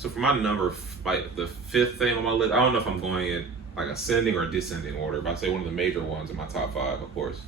So for my number, like the fifth thing on my list, I don't know if I'm going in like ascending or descending order, but I say one of the major ones in my top five, of course,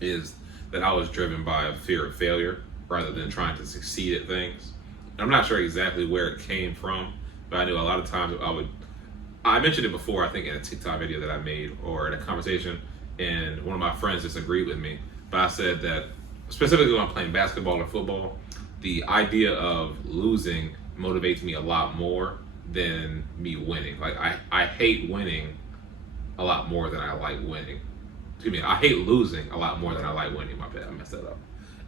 is that I was driven by a fear of failure rather than trying to succeed at things. I'm not sure exactly where it came from, but I knew a lot of times I mentioned it before, I think in a TikTok video that I made or in a conversation, and one of my friends disagreed with me, but I said that specifically when I'm playing basketball or football, the idea of losing motivates me a lot more than me winning. Like I hate winning a lot more than I like winning. Excuse me, I hate losing a lot more than I like winning. My bad, I messed that up.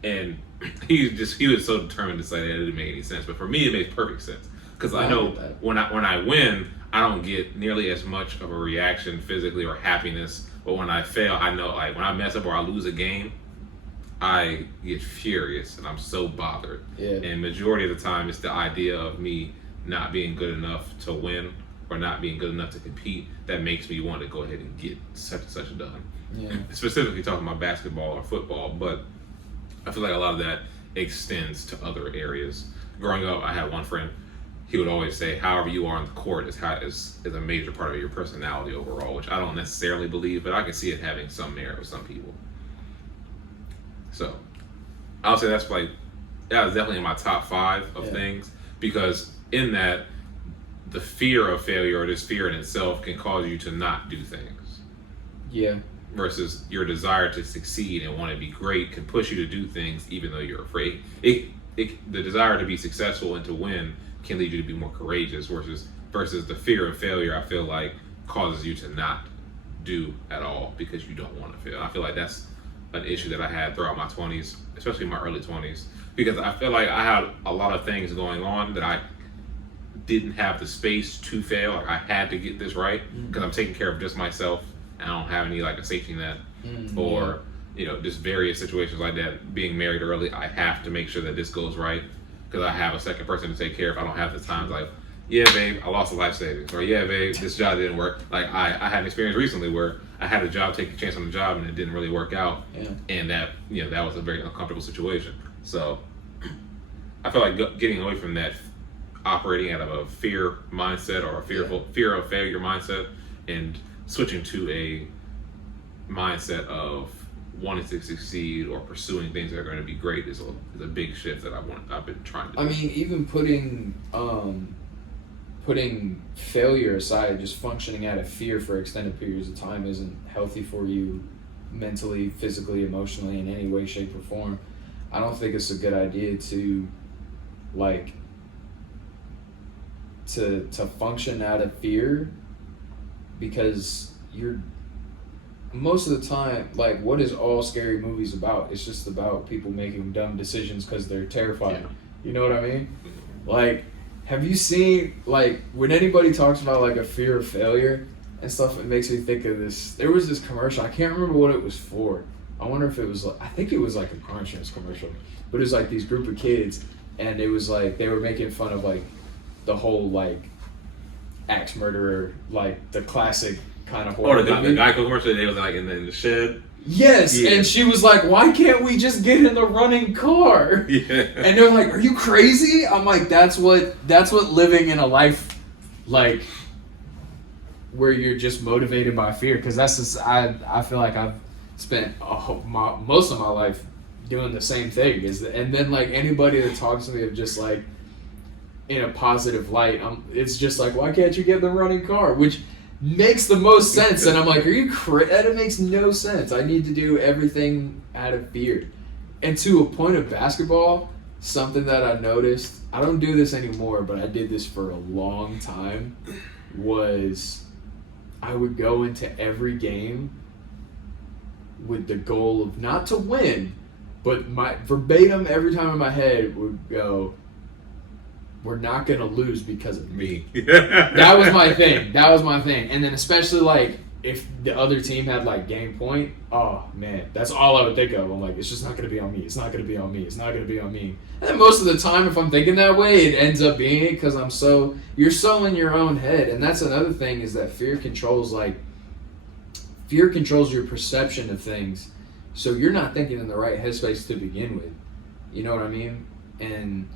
And he was so determined to say that it didn't make any sense. But for me, it makes perfect sense because I know when I win, I don't get nearly as much of a reaction physically or happiness. But when I fail, I know like when I mess up or I lose a game, I get furious and I'm so bothered. Yeah. And majority of the time, it's the idea of me not being good enough to win or not being good enough to compete that makes me want to go ahead and get such and such done. Yeah. Specifically talking about basketball or football, but I feel like a lot of that extends to other areas. Growing up, I had one friend. He would always say, "However you are on the court is a major part of your personality overall," which I don't necessarily believe, but I can see it having some merit with some people. So, I would say that was definitely in my top five of things because in that, the fear of failure or this fear in itself can cause you to not do things. Yeah. Versus your desire to succeed and want to be great can push you to do things even though you're afraid. The desire to be successful and to win can lead you to be more courageous versus the fear of failure, I feel like causes you to not do at all because you don't want to fail. I feel like that's an issue that I had throughout my 20s, especially my early 20s, because I feel like I had a lot of things going on that I didn't have the space to fail. Like I had to get this right because I'm taking care of just myself. I don't have any like a safety net or just various situations like that. Being married early, I have to make sure that this goes right because I have a second person to take care of. I don't have the time like, yeah, babe, I lost a life savings, or yeah, babe, this job didn't work. Like I had an experience recently where I had a job, take a chance on the job, and it didn't really work out, and that that was a very uncomfortable situation. So I feel like getting away from that, operating out of a fear mindset or a fear of failure mindset, and switching to a mindset of wanting to succeed or pursuing things that are going to be great is a big shift that I've been trying to do. I mean, even putting failure aside, just functioning out of fear for extended periods of time isn't healthy for you mentally, physically, emotionally, in any way, shape, or form. I don't think it's a good idea to function out of fear because you're most of the time, like, what is all scary movies about? It's just about people making dumb decisions because they're terrified. Yeah. You know what I mean? Like, have you seen, like, when anybody talks about, like, a fear of failure and stuff, it makes me think of this. There was this commercial. I can't remember what it was for. I wonder if it was, like, I think it was, like, a car insurance commercial. But it was, like, these group of kids, and it was, like, they were making fun of, like, the whole, like, axe murderer, like, the classic kind of horror. Or the Geico commercial, they was, like, in the shed. Yes, yeah. And she was like, why can't we just get in the running car? Yeah. And they're like, are you crazy? I'm like, that's what living in a life, like, where you're just motivated by fear, because that's just, I feel like I've spent most of my life doing the same thing. And then, like, anybody that talks to me of just, like, in a positive light, it's just like, why can't you get in the running car? Which makes the most sense, and I'm like, are you crazy? That makes no sense. I need to do everything out of fear. And to a point of basketball, something that I noticed, I don't do this anymore, but I did this for a long time, was I would go into every game with the goal of not to win, but my verbatim every time in my head would go, we're not going to lose because of me. That was my thing. And then especially, like, if the other team had, like, game point, oh, man, that's all I would think of. I'm like, it's just not going to be on me. It's not going to be on me. It's not going to be on me. And then most of the time, if I'm thinking that way, it ends up being it because you're so in your own head. And that's another thing is that fear controls your perception of things. So you're not thinking in the right headspace to begin with. You know what I mean? And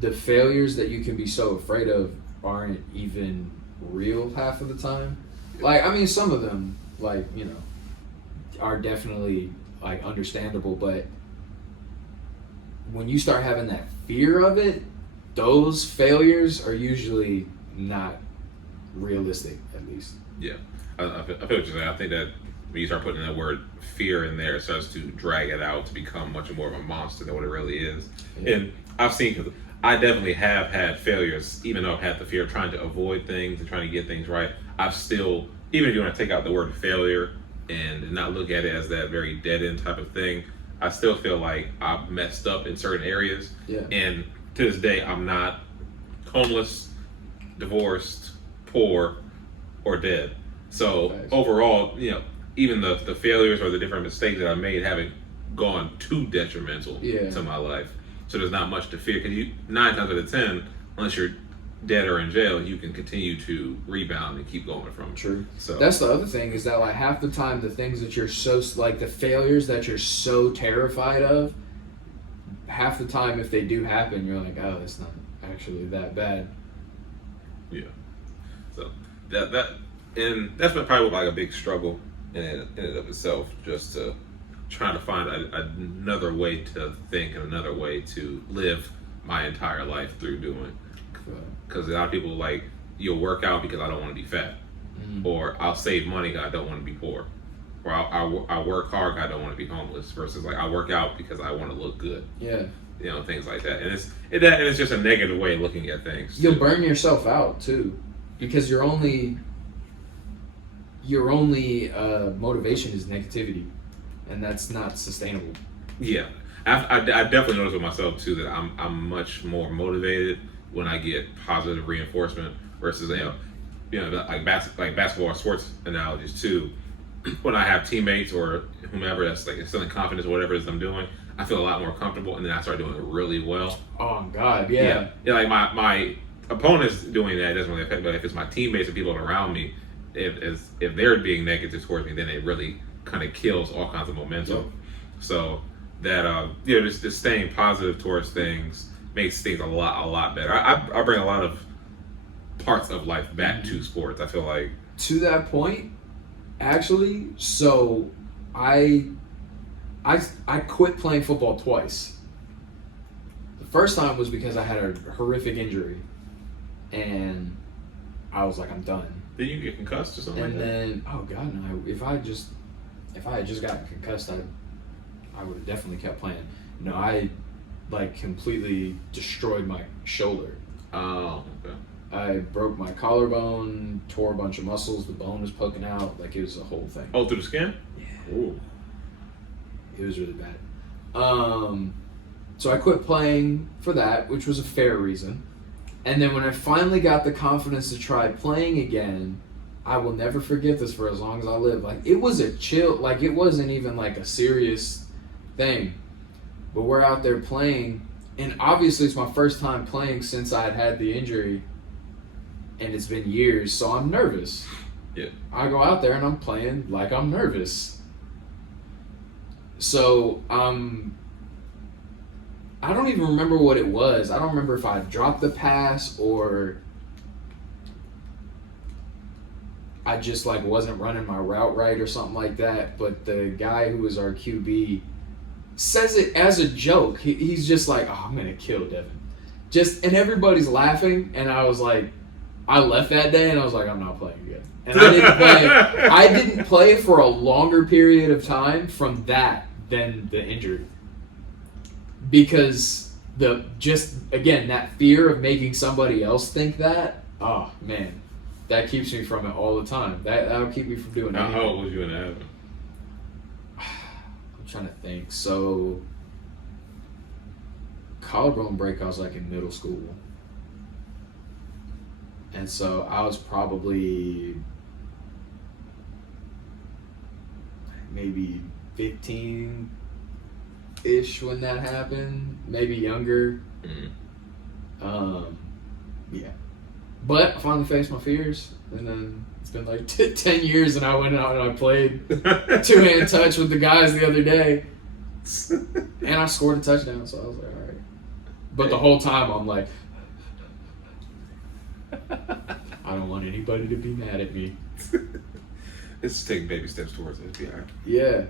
the failures that you can be so afraid of aren't even real half of the time. Like, I mean, some of them, like, you know, are definitely, like, understandable, but when you start having that fear of it, those failures are usually not realistic, at least. Yeah, I feel what you're saying. I think that when you start putting that word fear in there, it starts to drag it out to become much more of a monster than what it really is. Yeah. And I've seen, because I definitely have had failures, even though I've had the fear of trying to avoid things and trying to get things right. I've still, even if you want to take out the word failure and not look at it as that very dead end type of thing, I still feel like I've messed up in certain areas. Yeah. And to this day, I'm not homeless, divorced, poor, or dead. So overall, you know, even the failures or the different mistakes that I made haven't gone too detrimental to my life. So there's not much to fear, because you 9 times out of 10, unless you're dead or in jail, you can continue to rebound and keep going from it. True. So that's the other thing, is that, like, half the time the things that you're so, like, the failures that you're so terrified of, half the time if they do happen, you're like, oh, it's not actually that bad. Yeah. So that and that's been probably like a big struggle in and of itself, just to trying to find another way to think and another way to live my entire life through doing. Because a lot of people, like, you'll work out because I don't want to be fat, or I'll save money because I don't want to be poor, or I work hard because I don't want to be homeless, versus like I work out because I want to look good. Yeah. You know, things like that. And it's just a negative way of looking at things. You'll burn yourself out too, because your only motivation is negativity, and that's not sustainable. Yeah, I definitely noticed with myself too that I'm much more motivated when I get positive reinforcement versus like basketball or sports analogies too. When I have teammates or whomever that's like instilling confidence or whatever it is I'm doing, I feel a lot more comfortable, and then I start doing it really well. Oh God, yeah. Like my opponents doing that doesn't really affect me, but if it's my teammates and people around me, if they're being negative towards me, then it really kind of kills all kinds of momentum. Yep. So that just staying positive towards things makes things a lot better. I bring a lot of parts of life back to sports, I feel like. To that point, actually, so I quit playing football twice. The first time was because I had a horrific injury, and I was like, I'm done. Did you get concussed or something? And like then, oh God, no! If I had just gotten concussed, I would have definitely kept playing. No, I like completely destroyed my shoulder. Oh, okay. I broke my collarbone, tore a bunch of muscles. The bone was poking out. Like, it was a whole thing. Oh, through the skin? Yeah. Ooh. It was really bad. So I quit playing for that, which was a fair reason. And then when I finally got the confidence to try playing again, I will never forget this for as long as I live. Like, it was a chill, like, it wasn't even like a serious thing. But we're out there playing, and obviously it's my first time playing since I had the injury, and it's been years, so I'm nervous. Yeah. I go out there and I'm playing like I'm nervous. So I don't even remember what it was. I don't remember if I dropped the pass or I just like wasn't running my route right or something like that. But the guy who was our QB says it as a joke. He's just like, oh, I'm gonna kill Devin. And everybody's laughing, and I was like, I left that day and I was like, I'm not playing again. And I didn't play. I didn't play for a longer period of time from that than the injury. Because that fear of making somebody else think that, oh man, that keeps me from it all the time. That'll keep me from doing anything. How old was you when that happened? I'm trying to think. So collarbone break, I was like in middle school. And so I was probably maybe 15-ish when that happened, maybe younger. Mm-hmm. Yeah. But I finally faced my fears, and then it's been like 10 years, and I went out and I played two-hand touch with the guys the other day, and I scored a touchdown, so I was like, all right. But the whole time I'm like, I don't want anybody to be mad at me. It's taking baby steps towards it. Yeah. Yeah.